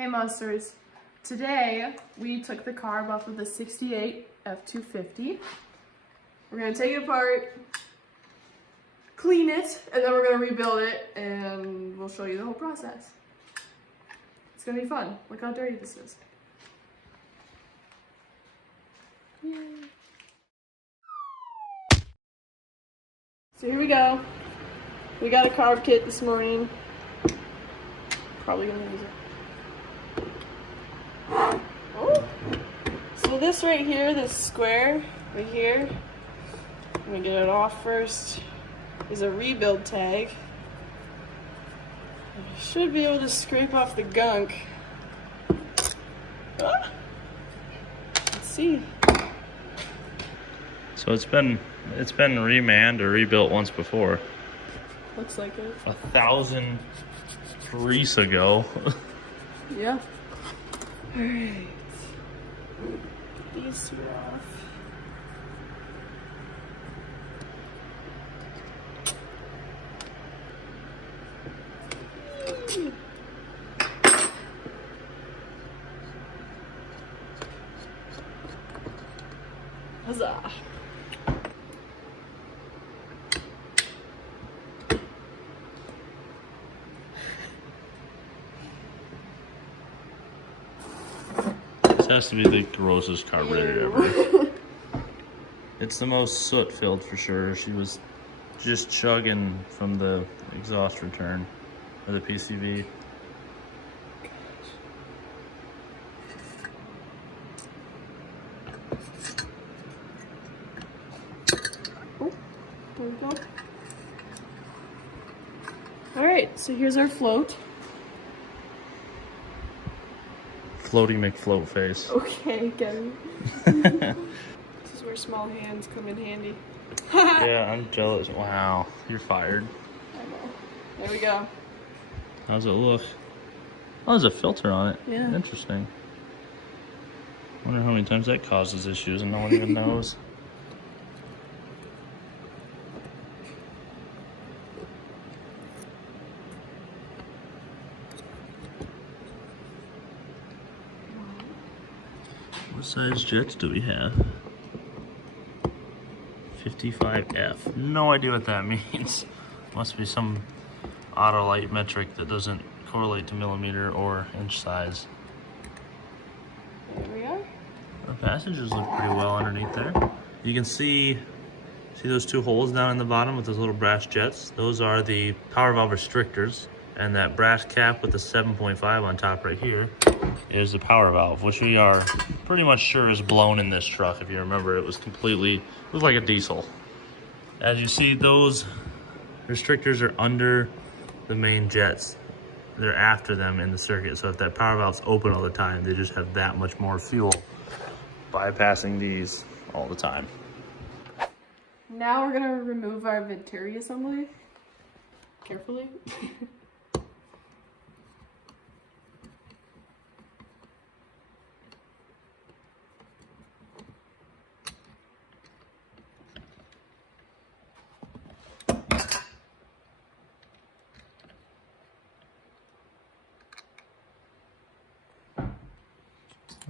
Hey Monsters, today we took the carb off of the 68 F250. We're going to take it apart, clean it, and then we're going to rebuild it, and we'll show you the whole process. It's going to be fun. Look how dirty this is. Yay. So here we go. We got a carb kit this morning. Probably going to use it. Oh. So this right here, this square right here, let me get it off first, is a rebuild tag. I should be able to scrape off the gunk. Ah. Let's see. So it's been remanned or rebuilt once before. Looks like it. 1,000 grease ago. Yeah. Alright. These two off. Huzzah. This has to be the grossest carburetor ever. It's the most soot filled for sure. She was just chugging from the exhaust return of the PCV. Oh, there we go. Alright, so here's our float. Floaty McFloat face. Okay, get it. This is where small hands come in handy. Yeah, I'm jealous. Wow, you're fired. I know. There we go. How's it look? Oh, there's a filter on it. Yeah. Interesting. Wonder how many times that causes issues and no one even knows. What size jets do we have? 55F. No idea what that means. Must be some Autolite metric that doesn't correlate to millimeter or inch size. There we are. The passages look pretty well underneath there. You can see those two holes down in the bottom with those little brass jets? Those are the power valve restrictors, and that brass cap with the 7.5 on top right here is the power valve, which we are pretty much sure is blown in this truck. If you remember, it was like a diesel. As you see, those restrictors are under the main jets. They're after them in the circuit, so if that power valve's open all the time, they just have that much more fuel bypassing these all the time. Now we're gonna remove our Venturi assembly. Carefully.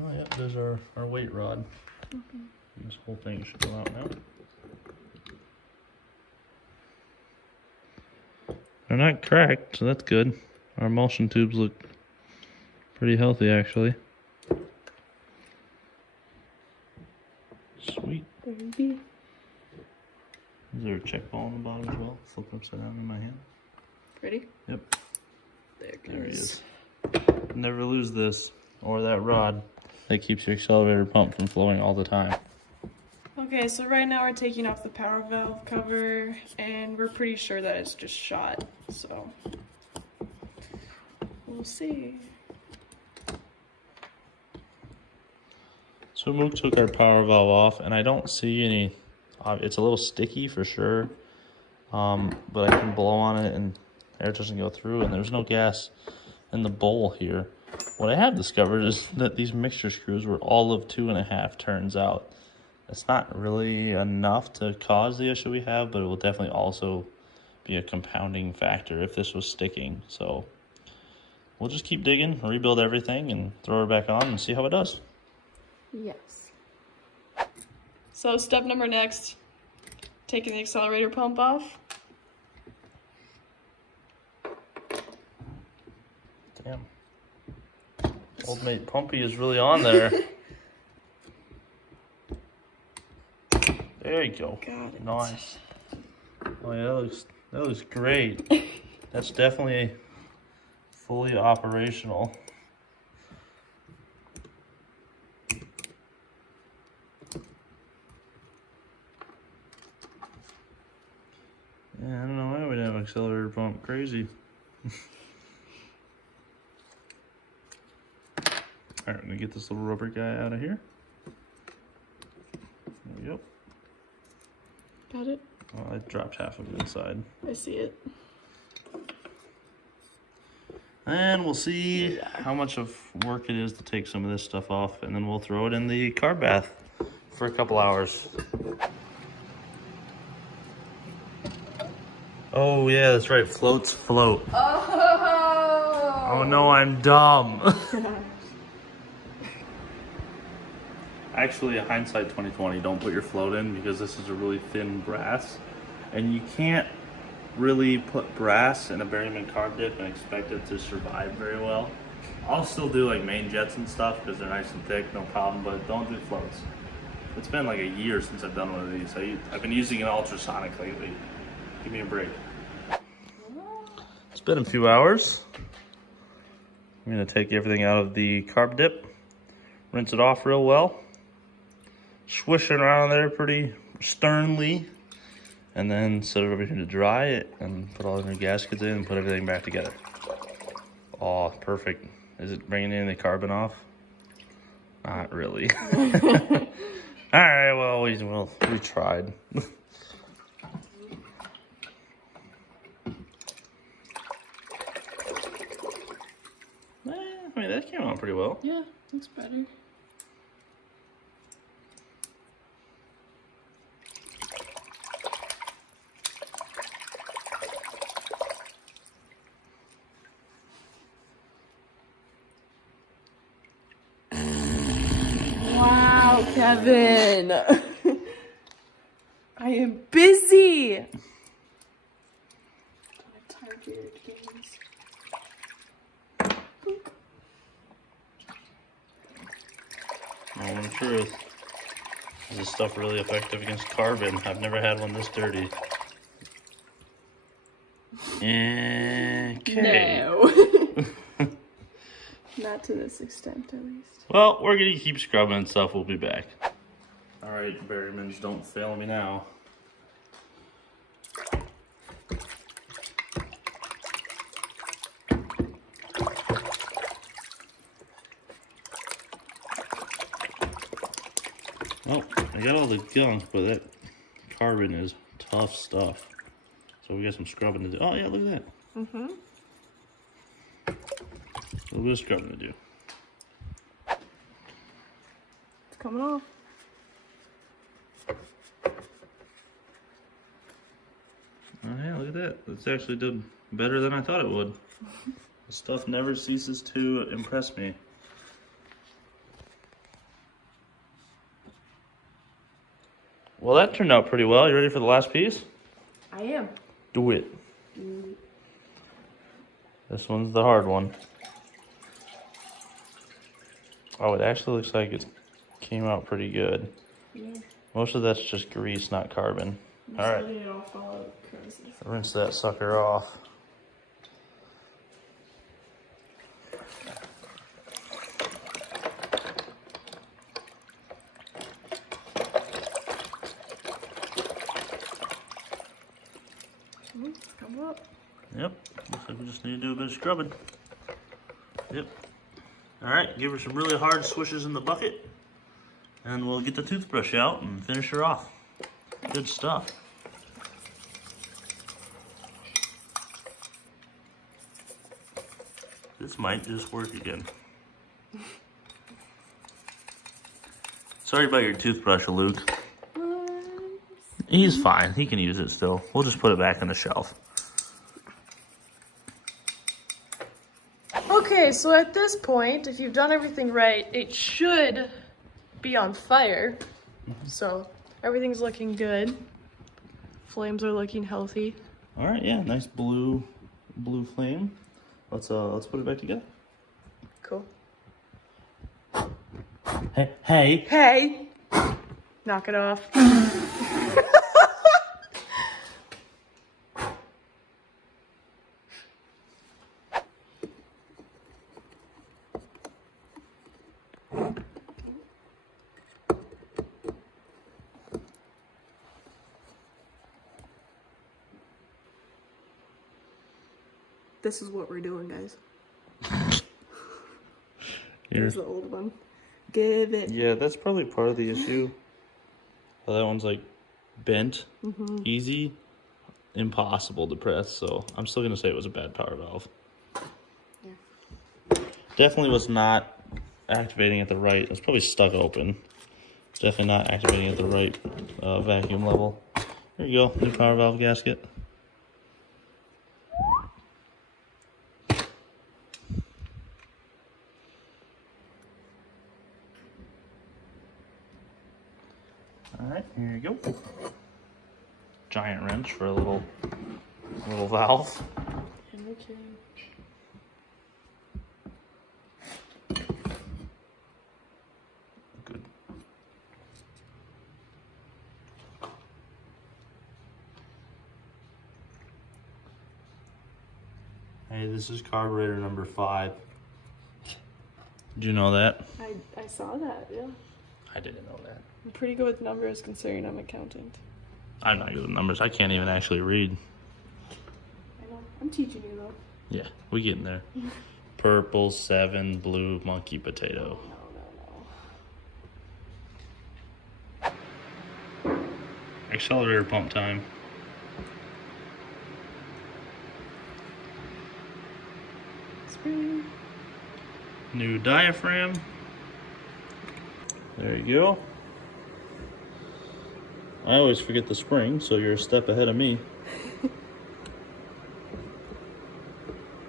Oh yeah, there's our weight rod. This whole thing should go out now. They're not cracked, so that's good. Our emulsion tubes look pretty healthy, actually. Sweet. Baby. Is there a check ball on the bottom as well? Flip upside down in my hand. Ready? Yep. There he is. Never lose this or that rod that keeps your accelerator pump from flowing all the time. Okay, so right now we're taking off the power valve cover, and we're pretty sure that it's just shot, so we'll see. So Mook took our power valve off, and I don't see any, it's a little sticky for sure, but I can blow on it and air doesn't go through, and there's no gas in the bowl here. What I have discovered is that these mixture screws were all of 2.5 turns out. It's not really enough to cause the issue we have, but it will definitely also be a compounding factor if this was sticking. So we'll just keep digging, rebuild everything, and throw it back on and see how it does. Yes. So step number next, taking the accelerator pump off. Damn. Old mate Pumpy is really on there. There you go. Got it. Nice. Oh yeah, that looks great. That's definitely fully operational. Yeah, I don't know why we'd have an accelerator pump. Crazy. Alright, I'm gonna get this little rubber guy out of here. There we go. Got it? Oh, I dropped half of it inside. I see it. And we'll see how much of work it is to take some of this stuff off, and then we'll throw it in the carb bath for a couple hours. Oh yeah, that's right, floats float. Oh no, I'm dumb. Actually, hindsight 2020, don't put your float in because this is a really thin brass, and you can't really put brass in a Berryman carb dip and expect it to survive very well. I'll still do like main jets and stuff because they're nice and thick, no problem, but don't do floats. It's been like a year since I've done one of these. I've been using an ultrasonic lately. Give me a break. It's been a few hours. I'm gonna take everything out of the carb dip, rinse it off real well, swish it around there pretty sternly, and then set it over here to dry it and put all the new gaskets in and put everything back together. Oh, perfect. Is it bringing any of the carbon off? Not really. All right, well, we tried. I mean, that came out pretty well. Yeah, looks better. Wow, Kevin. I am busy. Target games. Moment of truth. Is this stuff really effective against carbon? I've never had one this dirty. Okay. No. Not to this extent, at least. Well, we're gonna keep scrubbing and stuff. We'll be back. All right, Berrymans, don't fail me now. Oh, I got all the gunk, but that carbon is tough stuff. So we got some scrubbing to do. Oh yeah, look at that. Mm-hmm. A little bit of scrubbing to do. It's coming off. Oh yeah, look at that. It's actually done better than I thought it would. The stuff never ceases to impress me. Well, that turned out pretty well. You ready for the last piece? I am. Do it. This one's the hard one. Oh, it actually looks like it came out pretty good. Yeah. Most of that's just grease, not carbon. All right. Rinse that sucker off. Come up. Yep. Looks like we just need to do a bit of scrubbing. Yep. All right. Give her some really hard swishes in the bucket, and we'll get the toothbrush out and finish her off. Good stuff. This might just work again. Sorry about your toothbrush, Luke. He's fine. He can use it still. We'll just put it back on the shelf. Okay, so at this point, if you've done everything right, it should be on fire. So everything's looking good. Flames are looking healthy. All right, yeah, nice blue flame. Let's put it back together. Cool. Hey. Hey! Knock it off. This is what we're doing, guys. Here's the old one. Give it. Yeah, that's probably part of the issue. Oh, that one's like bent, easy, impossible to press. So I'm still gonna say it was a bad power valve. Yeah. Definitely was not activating at the right. It was probably stuck open. Definitely not activating at the right vacuum level. There you go, new power valve gasket. Alright, here you go. Giant wrench for a little valve. Okay. Good. Hey, this is carburetor number 5. Did you know that? I saw that, yeah. I didn't know that. I'm pretty good with numbers considering I'm an accountant. I'm not good with numbers. I can't even actually read. I know. I'm teaching you though. Yeah, we getting there. Purple, 7, blue, monkey, potato. No. Accelerator pump time. Spring. New diaphragm. There you go. I always forget the spring, so you're a step ahead of me.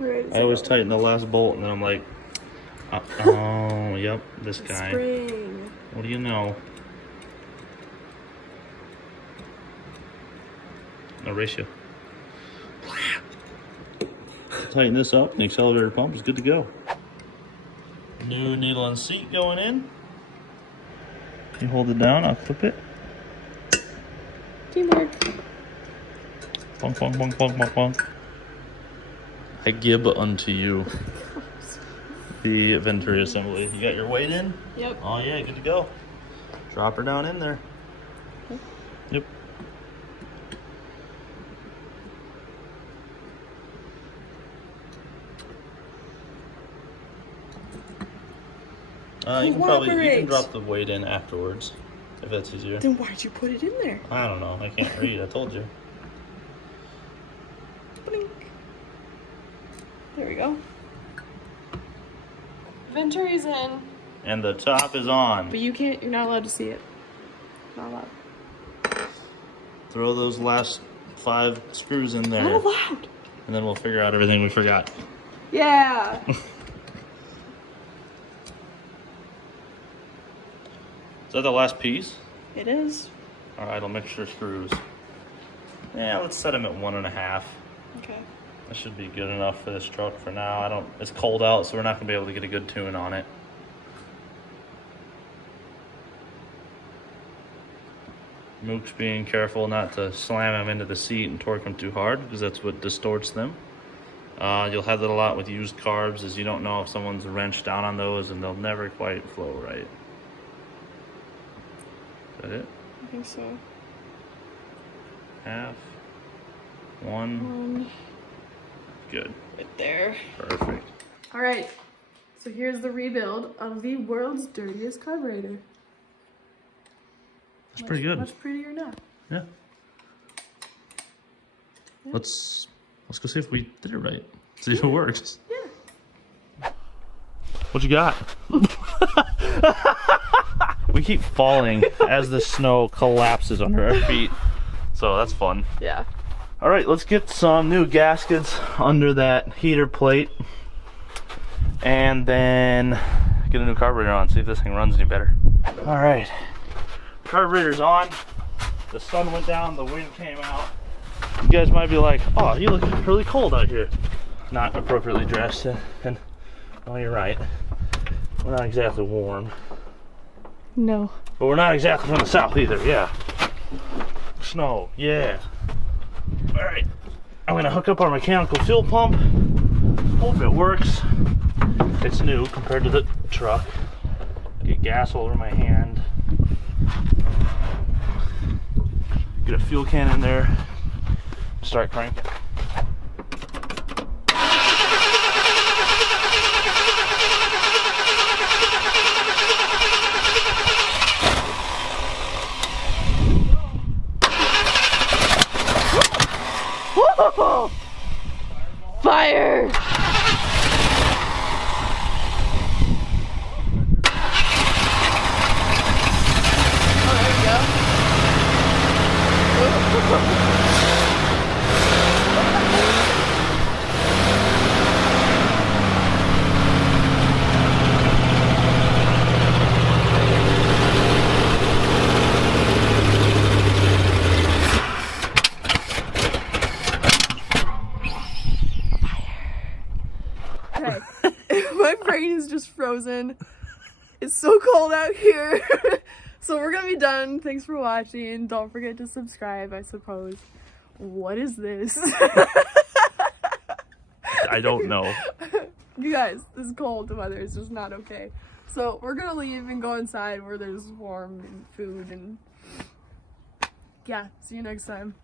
I always tighten the last bolt and then I'm like, oh, yep, this guy. Spring. What do you know? No ratio. Tighten this up, and the accelerator pump is good to go. New needle and seat going in. You hold it down, I'll clip it. Teamwork. Bonk, bonk, bonk, bonk, bonk, bonk. I give unto you the Venturi assembly. You got your weight in? Yep. Oh yeah, good to go. Drop her down in there. Okay. Yep. You can drop the weight in afterwards if that's easier. Then why'd you put it in there? I don't know. I can't read. I told you. Blink. There we go. Venturi's in. And the top is on. But you're not allowed to see it. Not allowed. Throw those last 5 screws in there. Not allowed. And then we'll figure out everything we forgot. Yeah. Is that the last piece? It is. All right, I'll mixture screws. Yeah, let's set them at 1.5. Okay. That should be good enough for this truck for now. It's cold out, so we're not gonna be able to get a good tune on it. Mook's being careful not to slam them into the seat and torque them too hard, because that's what distorts them. You'll have that a lot with used carbs, is you don't know if someone's wrenched down on those and they'll never quite flow right. Is that it? I think so. Half. 1. Good. Right there. Perfect. All right. So here's the rebuild of the world's dirtiest carburetor. That's pretty good. Much prettier now. Yeah. Let's go see if we did it right. See if it works. Yeah. What you got? We keep falling as the snow collapses under our feet. So that's fun. Yeah. All right, let's get some new gaskets under that heater plate. and then get a new carburetor on, see if this thing runs any better. All right, carburetor's on. The sun went down, the wind came out. You guys might be like, oh, you look really cold out here. Not appropriately dressed, and well, you're right. We're not exactly warm. No. But we're not exactly from the south either, yeah. Snow, yeah. All right, I'm gonna hook up our mechanical fuel pump. Hope it works. It's new compared to the truck. Get gas all over my hand. Get a fuel can in there. Start cranking. Whoa! Fire! Oh, there we go. Okay, my brain is just frozen. It's so cold out here. So we're gonna be done. Thanks for watching. Don't forget to subscribe, I suppose. What is this? I don't know. You guys, this cold weather is just not okay. So we're gonna leave and go inside where there's warm and food and yeah, see you next time.